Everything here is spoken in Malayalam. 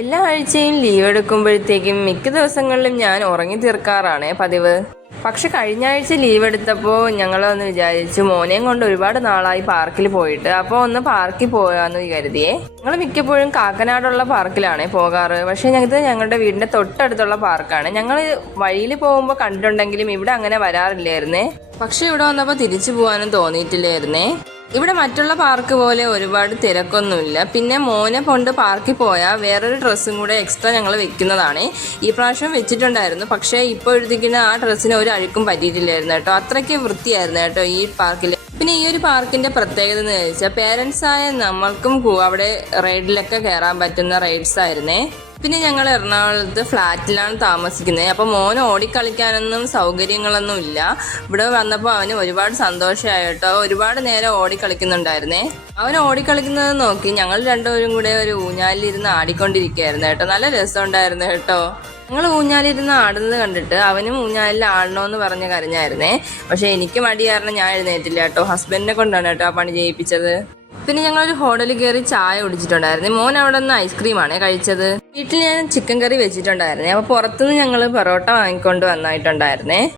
എല്ലാ ആഴ്ചയും ലീവ് എടുക്കുമ്പോഴത്തേക്കും മിക്ക ദിവസങ്ങളിലും ഞാൻ ഉറങ്ങി തീർക്കാറാണ് പതിവ്. പക്ഷെ കഴിഞ്ഞ ആഴ്ച ലീവ് എടുത്തപ്പോൾ ഞങ്ങളൊന്ന് വിചാരിച്ചു, മോനെയും കൊണ്ട് ഒരുപാട് നാളായി പാർക്കിൽ പോയിട്ട്, അപ്പോൾ ഒന്ന് പാർക്കിൽ പോകാമെന്ന് കരുതിയേ. ഞങ്ങൾ മിക്കപ്പോഴും കാക്കനാടുള്ള പാർക്കിലാണ് പോകാറ്. പക്ഷെ ഞങ്ങളുടെ വീടിന്റെ തൊട്ടടുത്തുള്ള പാർക്കാണ്. ഞങ്ങൾ വഴിയിൽ പോകുമ്പോൾ കണ്ടിട്ടുണ്ടെങ്കിലും ഇവിടെ അങ്ങനെ വരാറില്ലായിരുന്നേ. പക്ഷെ ഇവിടെ വന്നപ്പോൾ തിരിച്ചു പോകാനും തോന്നിയിട്ടില്ലായിരുന്നേ. ഇവിടെ മറ്റുള്ള പാർക്ക് പോലെ ഒരുപാട് തിരക്കൊന്നുമില്ല. പിന്നെ മോനെ കൊണ്ട് പാർക്കിൽ പോയാൽ വേറൊരു ഡ്രസ്സും കൂടെ എക്സ്ട്രാ ഞങ്ങൾ വെക്കുന്നതാണ്. ഈ പ്രാവശ്യം വെച്ചിട്ടുണ്ടായിരുന്നു. പക്ഷേ ഇപ്പോൾ എഴുതിക്കുന്ന ആ ഡ്രസ്സിന് ഒരു അഴുക്കും പറ്റിയിട്ടില്ലായിരുന്നു കേട്ടോ. അത്രയ്ക്ക് വൃത്തിയായിരുന്നു കേട്ടോ ഈ പാർക്കിൽ. പിന്നെ ഈ ഒരു പാർക്കിന്റെ പ്രത്യേകത എന്ന് വെച്ചാൽ പേരൻസായ നമ്മൾക്കും അവിടെ റൈഡിലൊക്കെ കയറാൻ പറ്റുന്ന റൈഡ്സ് ആയിരുന്നേ. പിന്നെ ഞങ്ങൾ എറണാകുളത്ത് ഫ്ലാറ്റിലാണ് താമസിക്കുന്നത്. അപ്പോൾ മോന് ഓടിക്കളിക്കാനൊന്നും സൗകര്യങ്ങളൊന്നും ഇല്ല. ഇവിടെ വന്നപ്പോൾ അവന് ഒരുപാട് സന്തോഷമായി കേട്ടോ. ഒരുപാട് നേരം ഓടിക്കളിക്കുന്നുണ്ടായിരുന്നേ. അവൻ ഓടിക്കളിക്കുന്നത് നോക്കി ഞങ്ങൾ രണ്ടുപേരും കൂടെ ഒരു ഊഞ്ഞാലിരുന്ന് ആടിക്കൊണ്ടിരിക്കുകയായിരുന്നു കേട്ടോ. നല്ല രസമുണ്ടായിരുന്നു കേട്ടോ. ഞങ്ങൾ ഊഞ്ഞാലിരുന്ന് ആടുന്നത് കണ്ടിട്ട് അവനും ഊഞ്ഞാലിൽ ആടണമെന്ന് പറഞ്ഞ് കരഞ്ഞായിരുന്നേ. പക്ഷെ എനിക്ക് മടി കാരണം ഞാൻ എഴുന്നേറ്റില്ല കേട്ടോ. ഹസ്ബൻഡിനെ കൊണ്ടാണ് കേട്ടോ ആ പണി ചെയ്യിപ്പിച്ചത്. പിന്നെ ഞങ്ങളൊരു ഹോട്ടലിൽ കയറി ചായ കുടിച്ചിട്ടുണ്ടായിരുന്നു. മോൻ അവിടെ നിന്ന് ഐസ്ക്രീമാണ് കഴിച്ചത്. വീട്ടിൽ ഞാൻ ചിക്കൻ കറി വെച്ചിട്ടുണ്ടായിരുന്നേ. അപ്പോൾ പുറത്തുനിന്ന് ഞങ്ങൾ പൊറോട്ട വാങ്ങിക്കൊണ്ട് വന്നായിട്ടുണ്ടായിരുന്നേ.